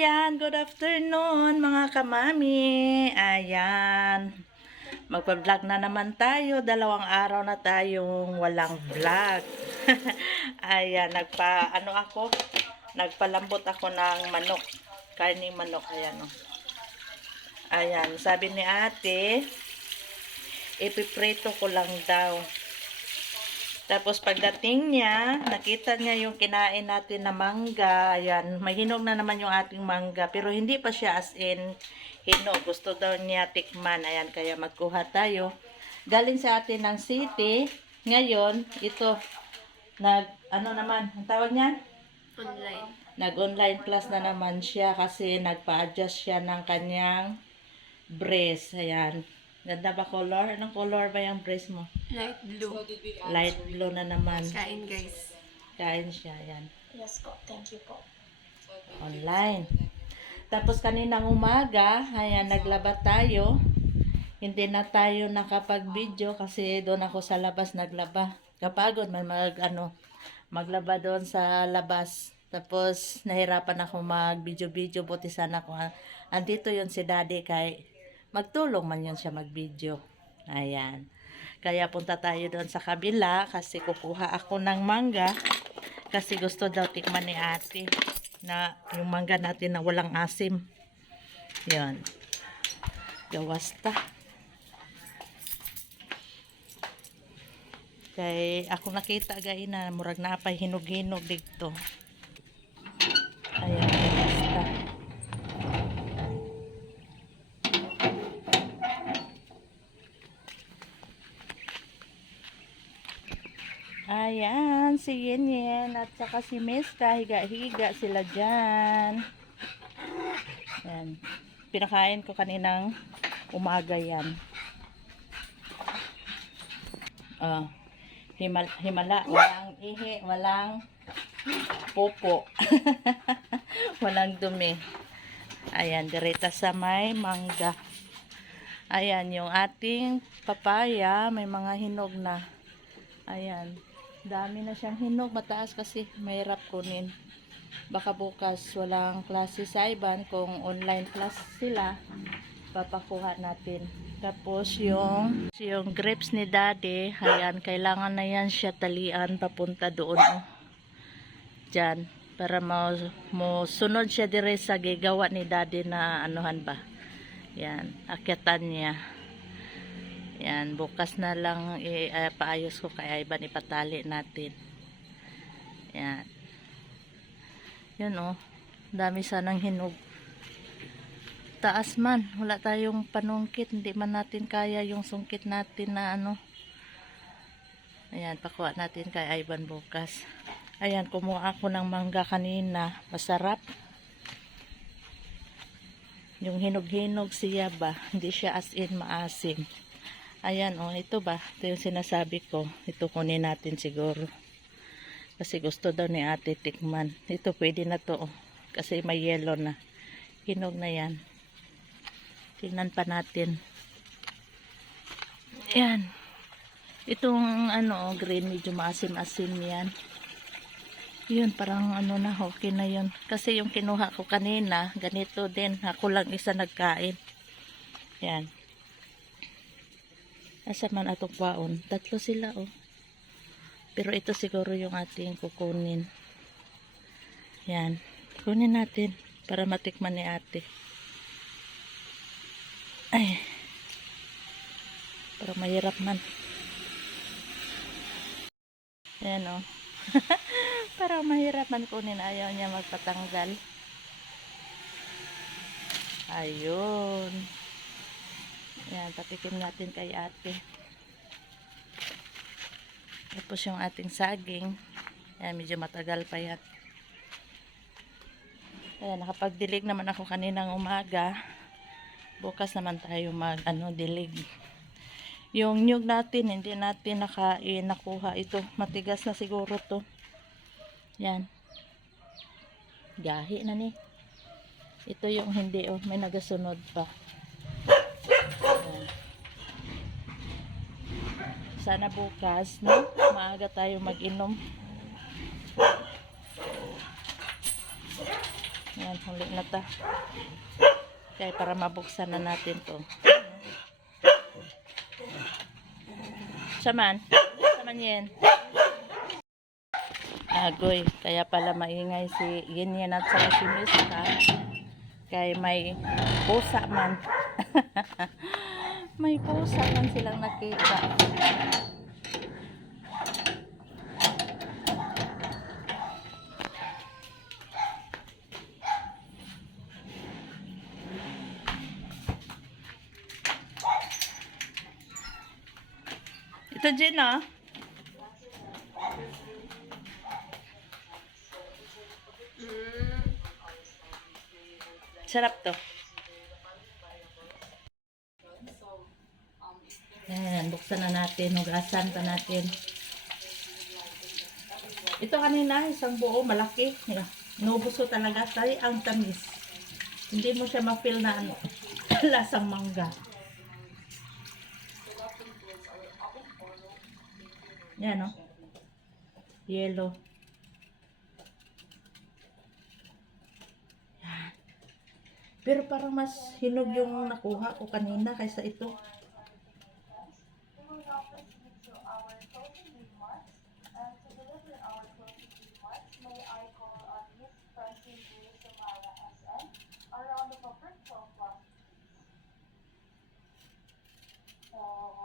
Ayan, good afternoon mga kamami. Ayan, magpa-vlog na naman tayo. 2 araw na tayong walang vlog. Ayan, nagpalambot ako ng manok. Karning manok, ayan o. Ayan, sabi ni ate, ipiprito ko lang daw. Tapos pagdating niya, nakita niya yung kinain natin na mangga. Ayan, may hinog na naman yung ating mangga. Pero hindi pa siya as in hinog. Gusto daw niya tikman. Ayan, kaya magkuha tayo. Galing sa atin ng city. Ngayon, ito, ano naman, ang tawag niya? Online. Nag-online class na naman siya kasi nagpa-adjust siya ng kanyang breast. Ayan. Ganda ba color? Anong color ba yung breast mo? Light blue. Light blue na naman. Kain guys. Kain siya, yan. Yes po, thank you po. Online. Tapos kaninang umaga, ayan, naglaba tayo. Hindi na tayo nakapag-video kasi doon ako sa labas naglaba. Kapagod, maglaba doon sa labas. Tapos, nahirapan ako mag-video-video. Buti sana ko. Andito yun si daddy kay magtulong man yun siya mag-video. Ayan. Kaya punta tayo doon sa kabila kasi kukuha ako ng mangga kasi gusto daw tikman ni ate na yung mangga natin na walang asim. Yan. Gawasta. Kay ako nakita gay na murag na pa hinog-hinog dito. Ayan, gawasta. Ayan, si Yen at saka si Miska, higa-higa sila dyan. Ayan. Pinakain ko kaninang umaga yan. Himala, walang ihi, walang popo. Walang dumi. Ayan, direta sa may mangga. Ayan, yung ating papaya, may mga hinog na. Ayan. Dami na siyang hinog, mataas kasi mahirap kunin. Baka bukas walang klase sa Iban, kung online class sila, papakuha natin. Tapos yung grapes ni daddy, ayan, kailangan na yan siya talian papunta doon. Diyan, para mo sunod siya dire sa gigawa ni daddy na anuhan ba. Yan, akyatan niya. Yan, bukas na lang paayos ko kaya Iban ipatali natin. Yan. Yun dami sanang hinog. Taas man, wala tayong panungkit, hindi man natin kaya yung sungkit natin na Ayan, pakuha natin kay Iban bukas. Ayan, kumuha ako ng mangga kanina, masarap. Yung hinog-hinog siya ba, hindi siya as in maasim. Ayan, ito ba? Ito yung sinasabi ko. Ito kunin natin siguro. Kasi gusto daw ni ate tikman. Ito pwede na to. Kasi may yellow na. Hinog na yan. Tingnan pa natin. Ayan. Itong green, medyo maasim-asim yan. Yun, parang na, okay na yun. Kasi yung kinuha ko kanina, ganito din. Ako lang isa nagkain. Yan. Asa man atong kwaon. 3 sila Pero ito siguro yung ating kukunin. Yan. Kunin natin para matikman ni ate. Ay. Para mahirap man. Ayan Para mahirap man kunin. Ayaw niya magpatanggal. Ayun. Yan, patikim natin kay ate. Tapos yung ating saging. Yan, medyo matagal pa yan. Ayan, nakapagdilig naman ako kaninang umaga. Bukas naman tayo dilig. Yung nyug natin, hindi natin nakuha ito. Matigas na siguro to. Yan. Gahi na ni. Ito yung hindi, may nagasunod pa. Sana bukas, maaga tayo mag-inom. Yan, huli na ta. Kaya para mabuksan na natin to. Saman yan. Agoy, kaya pala maingay si Ganyan at saka si Miska. Kaya may pusa man. May pusa man silang nakita. Ito Jen, oh. Sarap to. Ayan, buksan na natin. Hugasan pa natin. Ito kanina, isang buo, malaki. Inubuso talaga. Kaya ang tamis. Hindi mo siya ma-feel na ano, lasang mangga. Yan, oh. Yellow. Yan. Pero parang mas hinog yung nakuha ko kanina kaysa ito.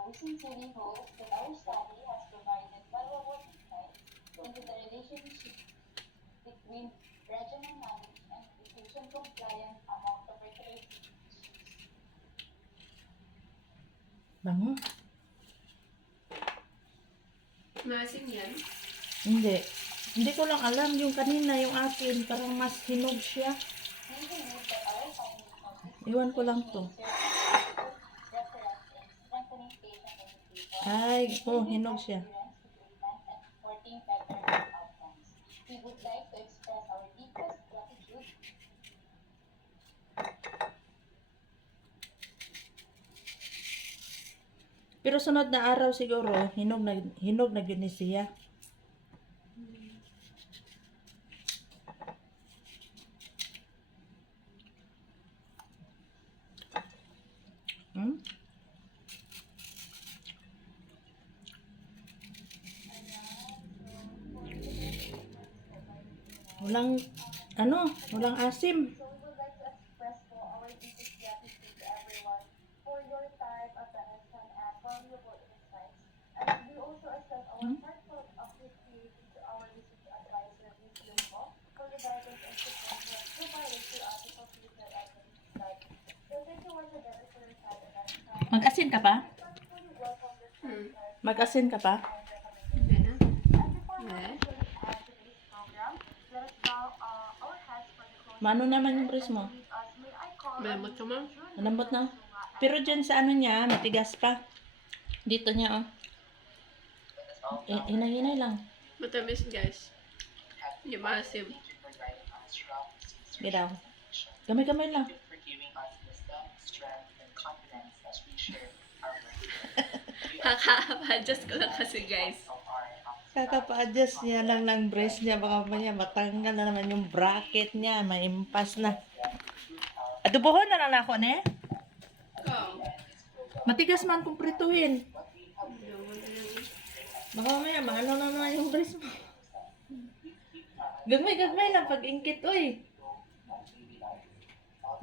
We sincerely hope that our study has provided valuable insight into the relationship between regional knowledge and education compliance among the perpetrated. Bango? Maasim yan. Hindi. Hindi ko lang alam yung kanina, yung akin. Parang mas hinog siya. We believe that our findings of this Iwan ko lang to. reference in strengthening patient education Ay, oh, hinog siya. experience to prevent and supporting better health outcomes. We would like to express our deepest gratitude Pero sunod na araw siguro, hinog na yun siya. Hmm? Walang asim. So we would like to express po our deepest gratitude to everyone for your time, attention, and valuable insights. And we also extend our heartfelt appreciation to our research advisor, Ms. Lumbo, for the guidance and support you have provided to us to complete our evidence study. So thank you once again for your time and attention. Mag-asin ka pa? Respectfully welcome this Mag-asin ka pa? Hindi na. And before we Eh? actually add today's program, let us bow our heads for the closing Mano naman yung brace mo? May I call Malambot ka, ma'am? Malambot na. Pero dyan sa ano niya, matigas pa. Dito niya, oh. Hinay-hinay lang. Matamis, guys. Hindi maasim. Gadaw. Gamay-gamay lang. for giving us wisdom, strength, and confidence as we share our work Kaka-adjust ko lang kasi, guys. of our Kakapa-adjust niya lang ng breast niya. Baka maya matanggal na naman yung bracket niya. May impas na. Adobohon na lang ako, ne? Ikaw. Matigas man kung prituhin. Baka maya maano na naman yung breast mo. Gagmay lang pag-ingkit, uy.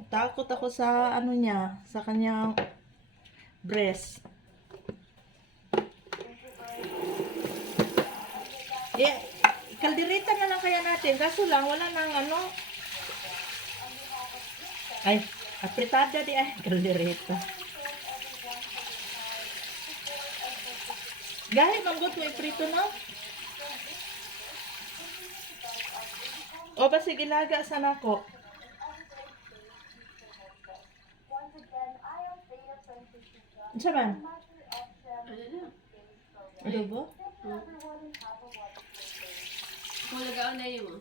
Takot ako sa ano niya, sa kanyang breast. Kaldereta na lang kaya natin. Kaso lang, wala nang ano. Ay, apritada di ay. Kaldereta. Gahi, manggot mo iprito na. O ba sige, laga sana ko. Once again, I am Thea Francisco. Ano man? Master of STEM Ano na? Adobo? Thank you everyone and have a wonderful day. Kung lagaon na yun mo.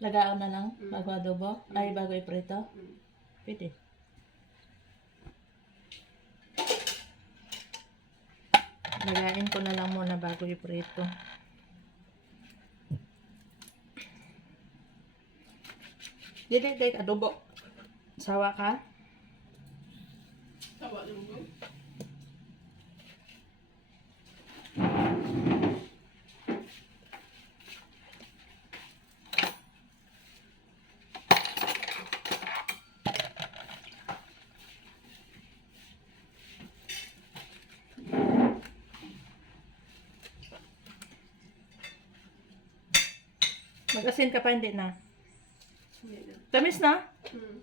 Lagaon na lang? Bago adobo? Ay, bago iprito? Pwede. Lagain ko na lang muna bago iprito. Dili, adobo. Sawa ka? Tawa ng mo. Mag-asin ka pa, hindi na. Hindi na. Tamis na? Hmm.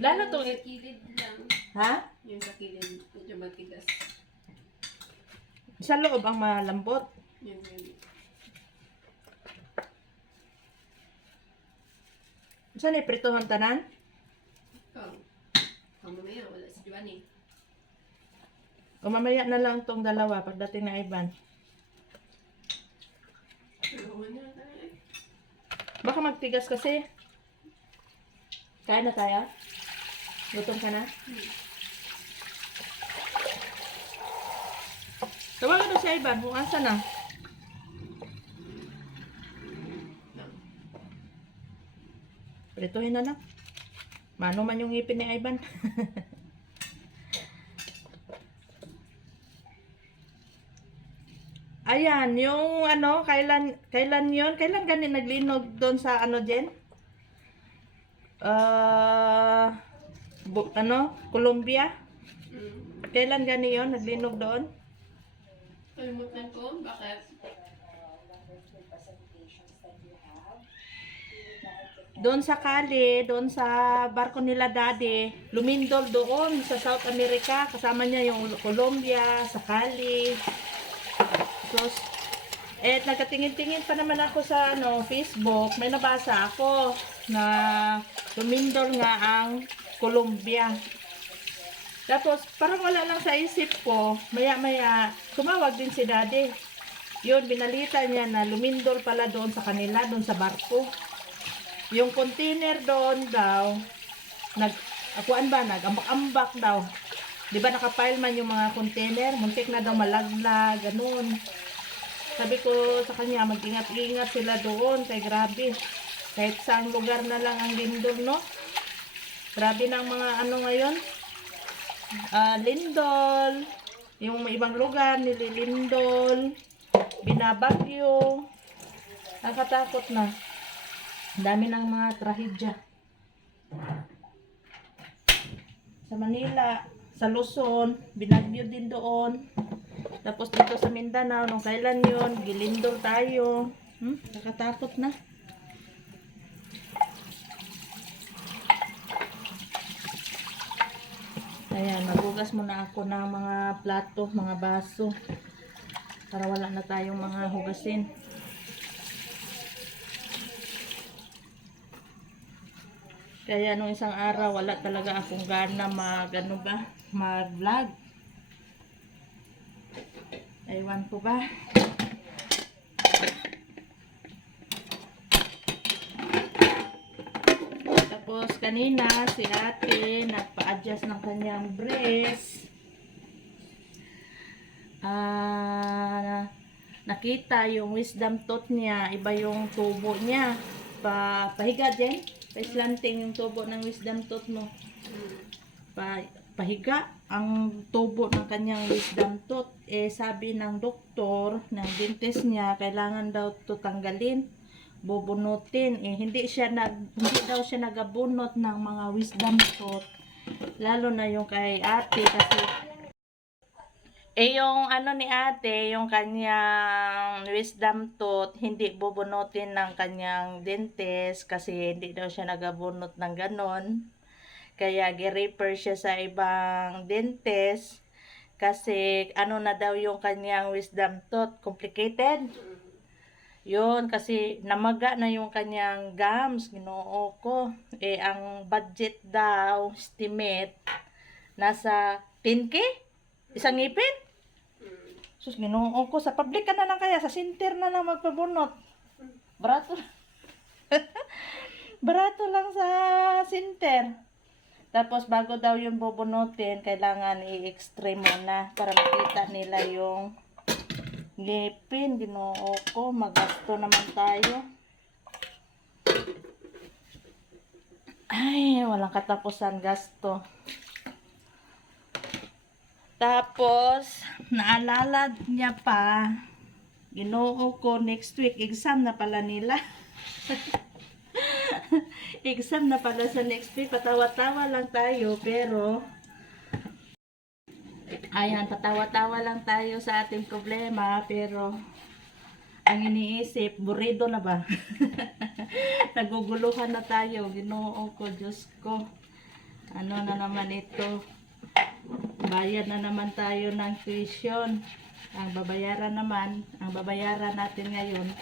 Lalo to. Sa kilid lang. Ha? Yung sa kilid, medyo matigas. Sa loob ang malambot. Yun, yun. Saan iprituhan tanan? Ikaw. Ikaw mamaya, wala si Giovanni. O mamaya na lang tong dalawa pagdating na Ivan. Pero wala na tayo eh. Baka magtigas kasi. Kain na tayo? Gutom ka na? Tawagan na si Ivan kung asa na. Prituhin na lang. Mano man yung ngipin ni Ivan. Ayan, yung ano, kailan yun? Kailan gani naglinog doon sa ano dyan? Colombia? Kailan gani yun? Naglinog doon? Kalimutan ko, bakit? Doon sa Cali, doon sa barko nila daddy, lumindol doon sa South America. Kasama niya yung Colombia, sa Cali. Tapos, nagkatingin-tingin pa naman ako sa Facebook. May nabasa ako na lumindol nga ang Colombia. Tapos, parang wala lang sa isip ko. Maya-maya, tumawag din si daddy. Yun, binalita niya na lumindol pala doon sa kanila, doon sa barko. Yung container doon daw, nag-ambak daw. Di ba nakapile man yung mga container, muntik na daw malaglag, ganun. Sabi ko sa kanya, mag-ingat-ingat sila doon, kay grabe. Kahit saang lugar na lang ang lindol, no? Grabe ng mga ano ngayon. Lindol, yung ibang lugar, nililindol, binabagyo. Nakatakot na. Ang dami ng mga trahedya. Sa Manila, sa Luzon, binagyo din doon. Tapos dito sa Mindanao, nung kailan yun, gilindol tayo. Nakatakot na. Ayan, magugas muna ako ng mga plato, mga baso. Para wala na tayong mga hugasin. Kaya nung isang araw, wala talaga akong gana mag-vlog. Ewan ko ba? Tapos kanina, si ate, nagpa-adjust ng kanyang breast. Nakita yung wisdom tooth niya, iba yung tubo niya. Pahiga din. Pa-slanting yung tubo ng wisdom tooth mo. Pahiga ang tubo ng kanyang wisdom tooth. Sabi ng doktor, ng dentist niya, kailangan daw ito tanggalin, bubunutin. Hindi daw siya nagabunot ng mga wisdom tooth. Lalo na yung kay ate kasi yung ano ni ate, yung kanyang wisdom tooth, hindi bubunutin ng kanyang dentist kasi hindi daw siya nagabunot ng ganon. Kaya gi-refer siya sa ibang dentist kasi ano na daw yung kanyang wisdom tooth, complicated. Yun, kasi namaga na yung kanyang gums, ginoo ko. Ang budget daw, estimate, nasa 10K? Isang ngipin? Sus, ginoo ko. Sa public ka na lang kaya, sa center na lang magpabunot. Barato. Barato lang sa center. Tapos bago daw yung bubunutin, kailangan i-extreme muna para makita nila yung ngipin. Ginoo ko, magasto naman tayo. Ay, walang katapusan gasto. Tapos, naalala niya pa, Ginoo ko, next week, exam na pala nila. Exam na pala sa next week. Patawa-tawa lang tayo, pero ayan, patawa-tawa lang tayo sa ating problema, pero ang iniisip, burido na ba? Naguguluhan na tayo. Ginoo ko, Diyos ko. Ano na naman ito? Bayad na naman tayo ng tuition. Ang babayaran natin ngayon,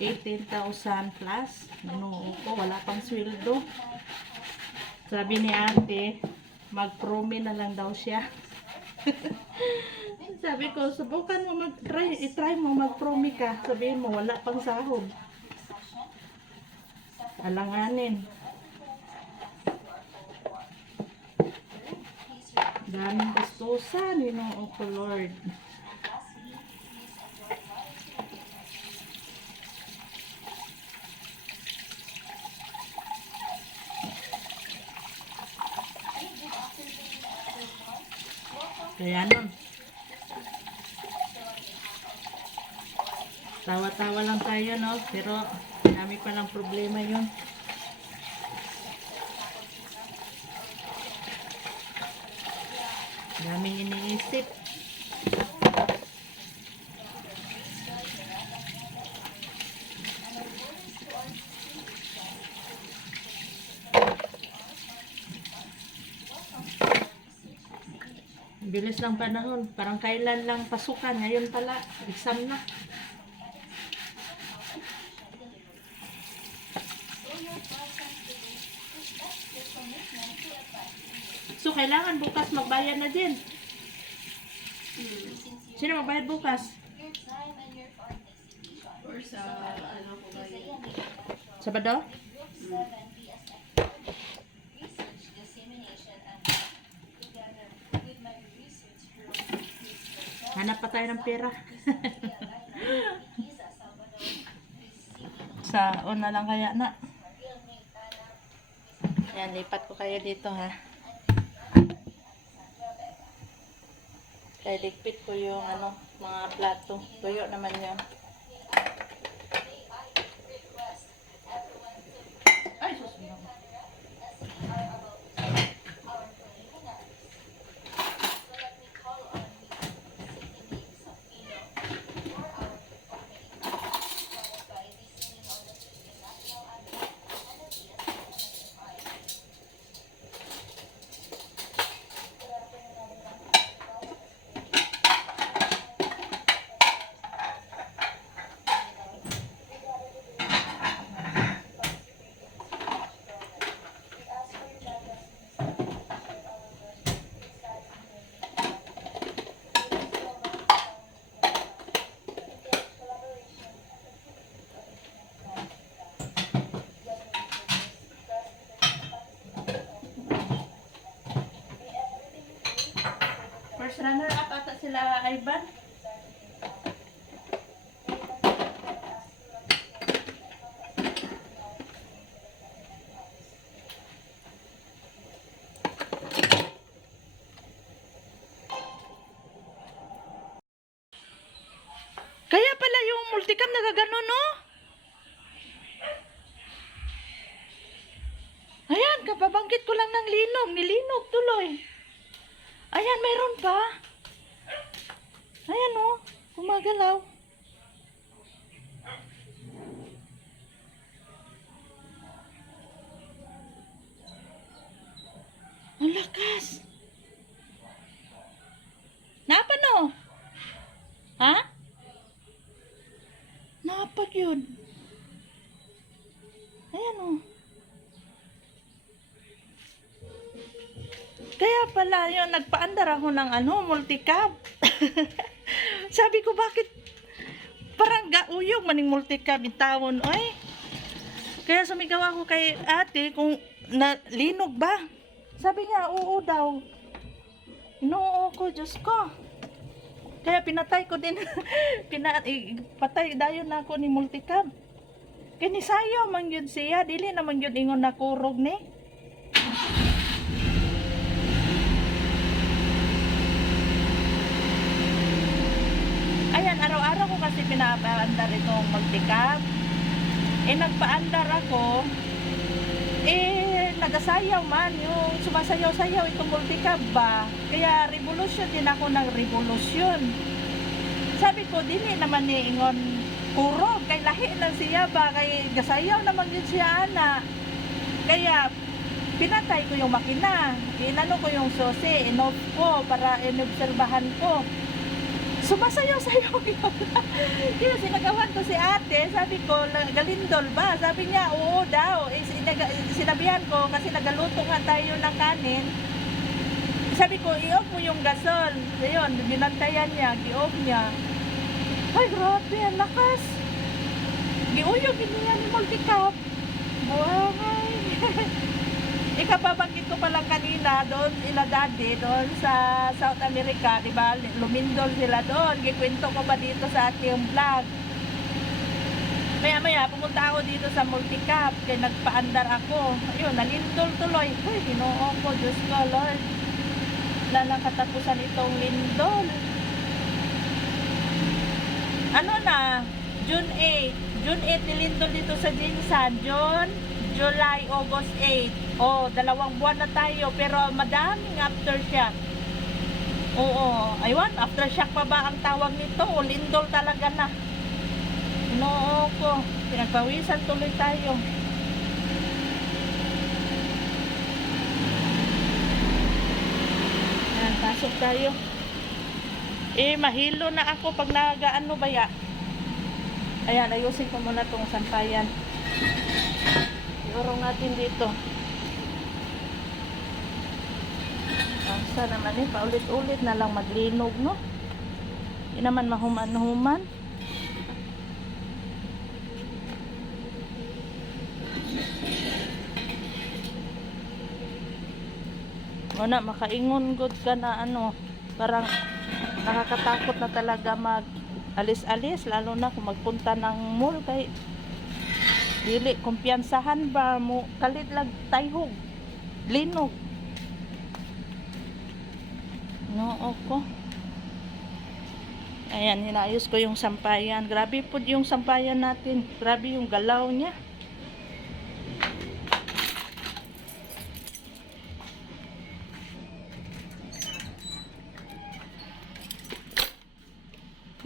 18,000 plus. Ginoo ko, wala pang sweldo. Sabi ni ate, mag-promi na lang daw siya. Sabi ko, subukan mo i-try mo mag-promi ka. Sabihin mo, wala pang sahod. Alanganin. Daming gustusan, Ginoo ko, Lord. Kaya nun, tawa-tawa lang tayo, no? Pero dami palang problema yun. Daming iniisip. Bilis ng panahon. Parang kailan lang pasukan. Ngayon pala, exam na. So, kailangan bukas magbayad na din. Sino magbayad bukas? Or sa, ano ko ba yun? Sabado? Hanap pa tayo ng pera. Sa una lang kaya na. Yan, lipat ko kayo dito ha. Kaya ligpit ko yung ano, mga plato. Tuyo naman yun. Ay, susunod. First runner up ata sila Ivan. Kaya pala yung multicam nagaganon, no? Ayan, kapabangkit ko lang ng linog. Nilinog tuloy. Ayan, meron pa. Ayan, oh. Gumagalaw. Ang lakas. Napa, no? Ha? Napag yun. Ayan, oh. Kaya pala yun, nagpaandar ako ng ano, multicab. Sabi ko, bakit parang gauyog maning multicab itawon, oy. Kaya sumigaw ako kay ate kung nalinog ba. Sabi niya, oo daw. Inoo ko, Diyos ko. Kaya pinatay ko din. Patay dayon na ako ni multicab. Kaya nisayaw man yun siya. Dili naman yun ingon na kurog ni. kasi pinapaandar itong multicam. Eh, nagpaandar ako, nagasayaw man, yung sumasayaw-sayaw itong multicam ba. Kaya revolusyon din ako ng revolusyon. Sabi ko, dili naman ni ingon kurog, kay lahi lang siya ba, kay gasayaw naman yun siya ana. Kaya, pinatay ko yung makina, inano ko yung susi, inoff ko para inobserbahan ko. Sumasayaw-sayaw yun. Yung sinagawan ko si ate, sabi ko, galindol ba? Sabi niya, oo daw. Sinabihan ko, kasi nagaluto nga tayo ng kanin. Sabi ko, i-off mo yung gasol. Ayun, binantayan niya, i-off niya. Ay, grabe, ang lakas. Giuyog niya ni multicam. Buhay. Ikababanggit ko palang kanina doon ila daddy doon sa South America, di ba? Lumindol sila doon. Gikwento ko ba dito sa ating vlog? Maya-maya pumunta ako dito sa multicam, kaya nagpaandar ako. Ayun, nalindol tuloy. Uy, Ginoo ko, Diyos ko, Lord. Wala nang katapusan itong lindol. Ano na? June 8. June 8 nilindol dito sa Jinsan. July, August 8. Oh, 2 buwan na tayo, pero madaming aftershock. Oo, aywan, aftershock pa ba ang tawag nito? O lindol talaga na. Inoo ko, pinagpawisan tuloy tayo. Yan, pasok tayo. Mahilo na ako pag nagaano ba ya. Ayan, ayusin ko muna tong sampayan. Iurong natin dito. Basta naman paulit-ulit na lang maglinog, no? Hindi naman mahuman-human. Muna, makaingon good ka na ano, parang nakakatakot na talaga mag-alis-alis, lalo na kung magpunta ng mall kay dili, kumpiyansahan ba mo, kalit lang tayhog, linog. No, ko. Ayan, hinaayos ko yung sampayan. Grabe po yung sampayan natin. Grabe yung galaw niya.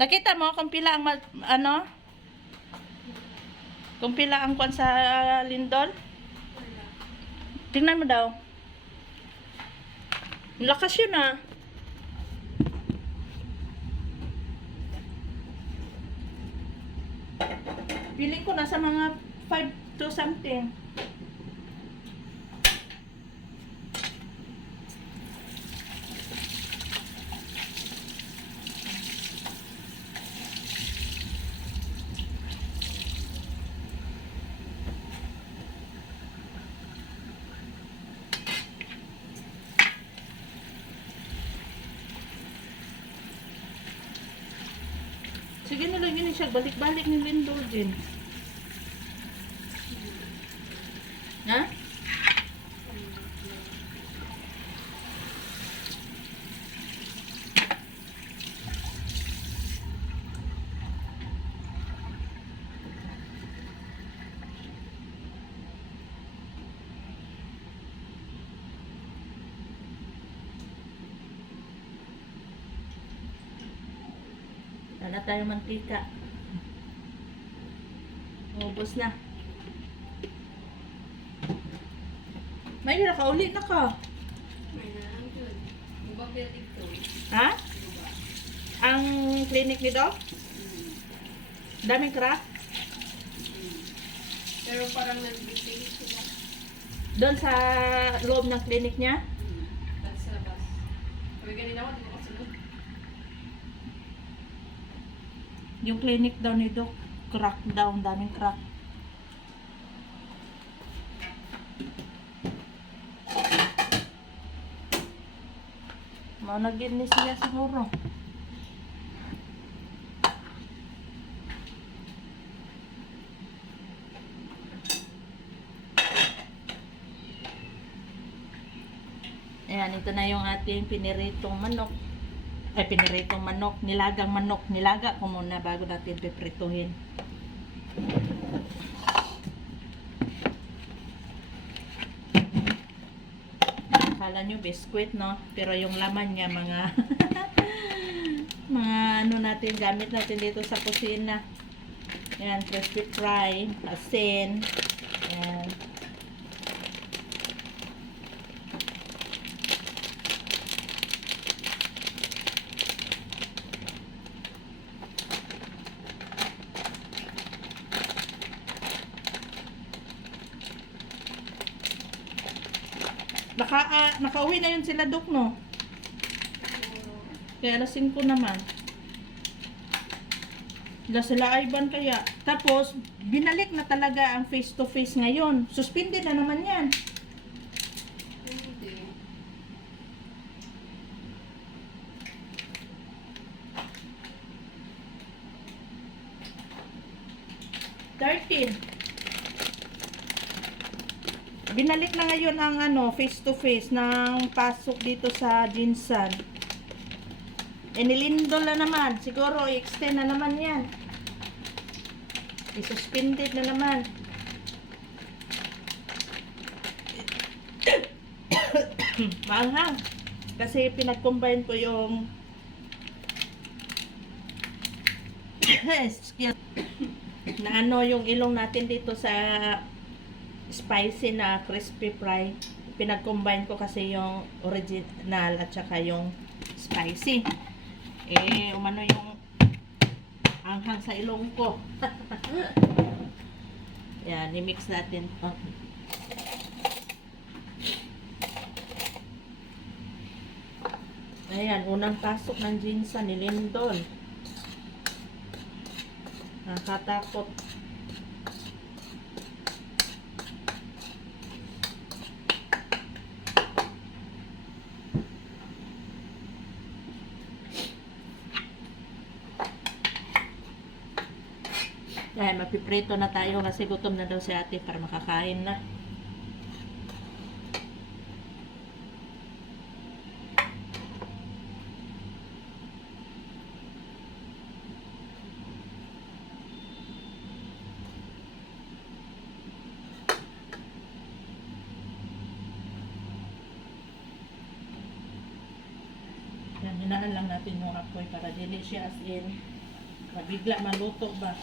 Nakita mo kung pila ang ano? Kung pila ang kwan sa lindol? Tingnan mo daw. Lakas yun ah. Piling ko nasa mga 5 to something. Sige na lang yun siya. Balik-balik ni lindol din. Ha? Wala tayong mantika. Ubos na. May nakauli na ka. May na lang yun. Mubang building to. Ha? Ang clinic ni Doc? Daming crack? Pero parang nag-big sila. Doon sa loob ng clinic niya? At sa labas. Sabi ganun ako, hindi ko kasunod. Yung clinic daw ni Doc, crack daw, daming crack. Naginis niya siguro. Ayan, ito na yung ating piniritong manok. Ay, piniritong manok. Nilagang manok. Nilaga ko muna bago natin piprituhin. Akala nyo biskwit, no? Pero yung laman niya, mga mga ano natin, gamit natin dito sa kusina. Yan, crispy fry, asin. Yan. Nakauwi na yun sila, Dok, no? Kaya alas 5 naman. Sila Ivan kaya. Tapos, binalik na talaga ang face-to-face ngayon. Suspended na naman yan. Hindi. 13. Binalik na ngayon ang face-to-face ng pasok dito sa Jinsan. Nilindol na naman. Siguro, i-extend na naman yan. I-suspended na naman. Maanghang. Kasi pinag-combine ko yung na yung ilong natin dito sa spicy na crispy fry. Pinag-combine ko kasi yung original at saka yung spicy. Umano yung anghang sa ilong ko. Yan, i-mix natin. Ayan, unang pasok ng Jinsan ni Lindon. Nakatakot. Yan, mapiprito na tayo kasi gutom na daw si ate para makakain na. Yan, hinaan lang natin yung apoy para dili siya as in mabigla maluto ba.